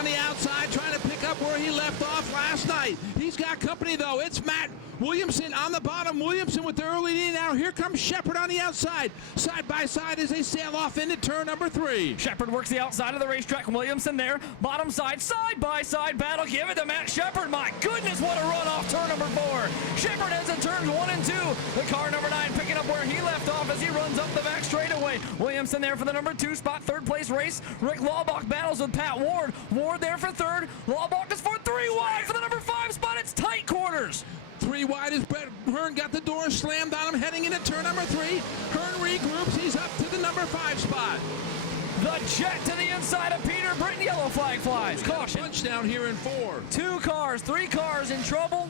on the outside, trying to pick up where he left off last night. He's got company, though. It's Matt Williamson on the bottom. Williamson with the early lead now. Here comes Shepard on the outside. Side by side as they sail off into turn number 3. Shepard works the outside of the racetrack. Williamson there. Bottom side by side battle. Give it to Matt Shepard. My goodness, what a run off turn number 4. Shepard heads in turns 1 and 2. The car number 9 picking up where he left off as he runs up the back straightaway. Williamson there for the number 2 spot. Third place race. Rick Laubach battles with Pat Ward. Ward there for third. Laubach is for 3 wide for the number 5 spot. It's tight quarters. 3 wide as Brett Hearn got the door slammed on him heading into turn number 3. Hearn regroups. He's up to the number 5 spot. The jet to the inside of Peter Britton. Yellow flag flies. Caution. Punch down here in 4. 2 cars, 3 cars in trouble.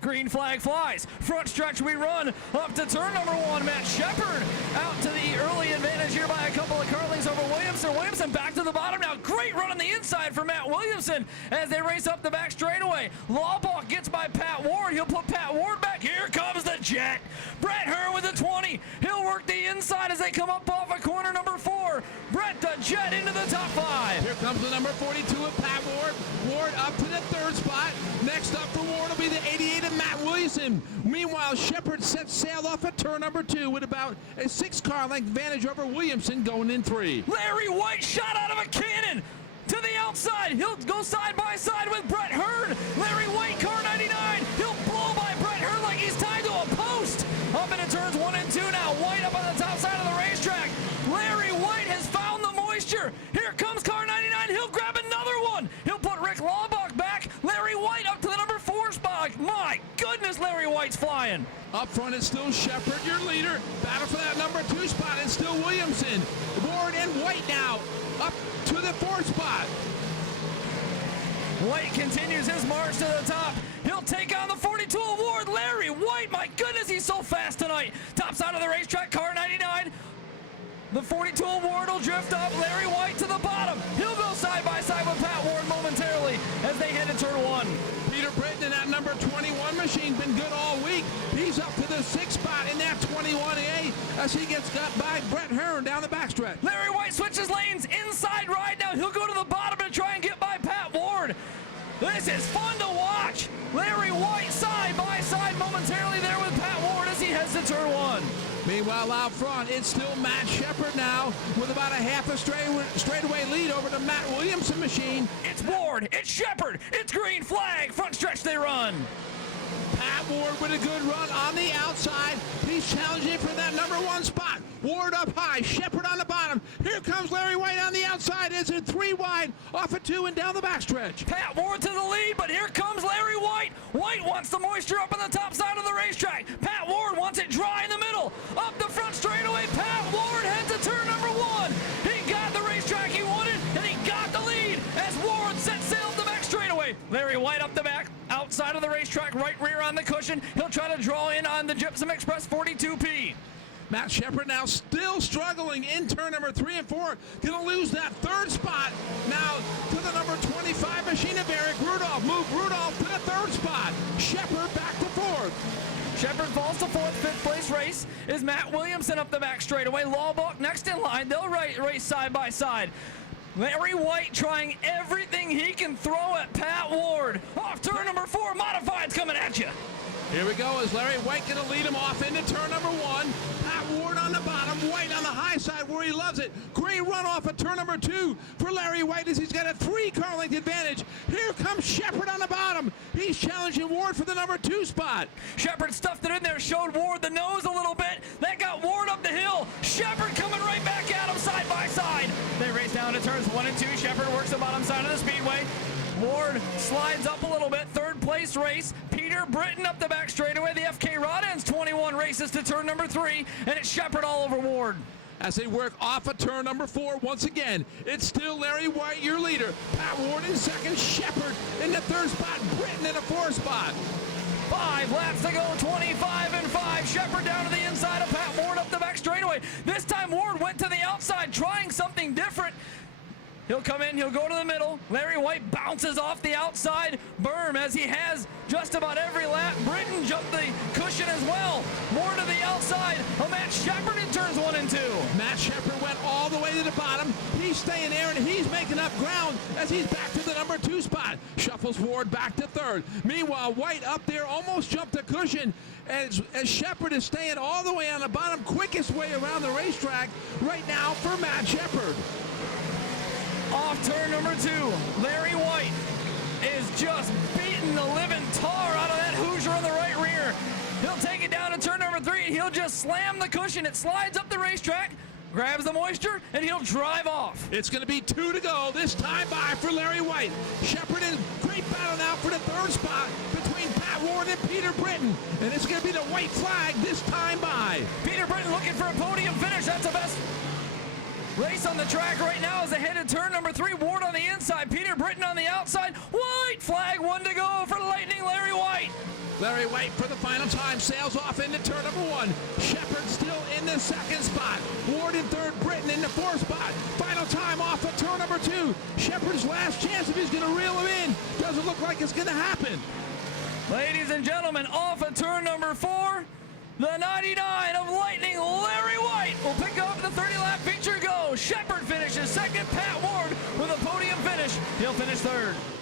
Green flag flies. Front stretch we run up to turn number 1. Matt Shepard out to the early advantage here by a couple of car lengths over Williamson. Williamson back to the bottom now. Great run on the inside for Matt Williamson as they race up the back straightaway. Laubach gets by Pat Ward. He'll put Pat Ward back. Here comes the jet. Brett Hearn with the 20. He'll work the inside as they come up off of corner number 4. Brett the jet into the top 5. Here comes the number 42 of Pat Ward. Ward up to the 3rd spot. Next up for Ward will be the 88 of Matt Williamson. Meanwhile, Shepard sets sail off at turn number 2 with about a 6 car length advantage over Williamson going in 3. Larry White shot out of a cannon to the outside. He'll go side by side with Brett Hearn. Larry White, car 99. He'll blow by Brett Hearn like he's tied to a post. Up into turns 1 and 2 now. White up on the top side of the racetrack. Larry White has found the moisture. Here comes car 99. He'll grab another one. He'll put Rick Laubach back. Larry White up to the number 4 spot. My goodness, Larry White's flying. Up front it's still Shepard, your leader. Battle for that number 2 spot. It's still Williamson. Ward and White now up to the 4th spot. White continues his march to the top. He'll take on the 42 award. Larry White, my goodness, he's so fast tonight. Top side of the racetrack, car 99. The 42 award will drift up. Larry White to the bottom. He'll go side by side with Pat Ward momentarily as they head to turn 1. Peter Britton in that number 21 machine been good all week. He's up to the 6th spot in that 21A as he gets got by Brett Hearn down the backstretch. Larry White switches lanes inside right now. He'll go to the bottom and try and get by Pat Ward. This is fun to watch. Larry White side by side momentarily there with Pat Ward as he heads to turn 1. Meanwhile, out front, it's still Matt Shepard now with about a half a straightaway lead over the Matt Williamson machine. It's Ward, it's Shepard, it's green flag, front stretch they run. Pat Ward with a good run on the outside. He's challenging for that number 1 spot. Ward up high, Shepard on the bottom. Here comes Larry White on the outside. It's in 3 wide, off of 2 and down the backstretch. Pat Ward to the lead, but here comes Larry White. White wants the moisture up on the top side of the racetrack. Pat Ward wants it dry in the middle. Up the front straightaway, Pat Ward heads to turn number 1. He got the racetrack he wanted, and he got the lead as Ward sets sail up the back straightaway. Larry White up the back, outside of the racetrack, right rear on the cushion. He'll try to draw in on the Gypsum Express 42P. Matt Shepard now still struggling in turn number 3 and 4. Gonna lose that 3rd spot now to the number 25 machine of Eric Rudolph. Move Rudolph to the 3rd spot. Shepard back to 4th. Shepard falls to 4th. 5th place race is Matt Williamson up the back straightaway. Laubach next in line. They'll race side by side. Larry White trying everything he can throw at Pat Ward. Off turn number 4. Modified's coming at you. Here we go as Larry White gonna lead him off into turn number 1. Pat Ward on the bottom, White on the high side where he loves it. Great run off at turn number 2 for Larry White as he's got a 3 car length advantage. Here comes Shepard on the bottom. He's challenging Ward for the number 2 spot. Shepard stuffed it in there, showed Ward the nose a little bit. That got Ward up the hill. Shepard coming right back at him side by side. They race down to turns 1 and 2. Shepard works the bottom side of the speedway. Ward slides up a little bit. 3rd place race. Peter Britton up the back straightaway. The FK Rod ends 21 races to turn number 3, and it's Shepard all over Ward. As they work off of turn number 4 once again, it's still Larry White, your leader. Pat Ward in 2nd, Shepard in the 3rd spot, Britton in the 4th spot. 5 laps to go, 25 and 5. Shepard down to the inside of Pat Ward up the back straightaway. This time Ward went to the outside, trying something different. He'll come in, he'll go to the middle. Larry White bounces off the outside berm as he has just about every lap. Britton jumped the cushion as well. More to the outside of Matt Shepard in turns 1 and 2. Matt Shepard went all the way to the bottom. He's staying there and he's making up ground as he's back to the number number 2 spot. Shuffles Ward back to 3rd. Meanwhile, White up there almost jumped the cushion as Shepard is staying all the way on the bottom. Quickest way around the racetrack right now for Matt Shepard. Off turn number 2, Larry White is just beating the living tar out of that Hoosier on the right rear. He'll take it down to turn number 3, and he'll just slam the cushion. It slides up the racetrack, grabs the moisture, and he'll drive off. It's going to be 2 to go. This time by for Larry White. Shepard in great battle now for the 3rd spot between Pat Ward and Peter Britton. And it's going to be the white flag this time by. Peter Britton looking for a podium finish. That's the best race on the track right now as they head to turn number 3. Ward on the inside, Peter Britton on the outside. White flag, 1 to go for Lightning Larry White. Larry White for the final time sails off into turn number 1. Shepard still in the 2nd spot. Ward in 3rd, Britton in the 4th spot. Final time off of turn number 2. Shepard's last chance if he's going to reel him in. Doesn't look like it's going to happen. Ladies and gentlemen, off of turn number 4, the 99 of Lightning Larry White will pick up the 30-lap feature go. Shepard finishes 2nd, Pat Ward with a podium finish. He'll finish 3rd.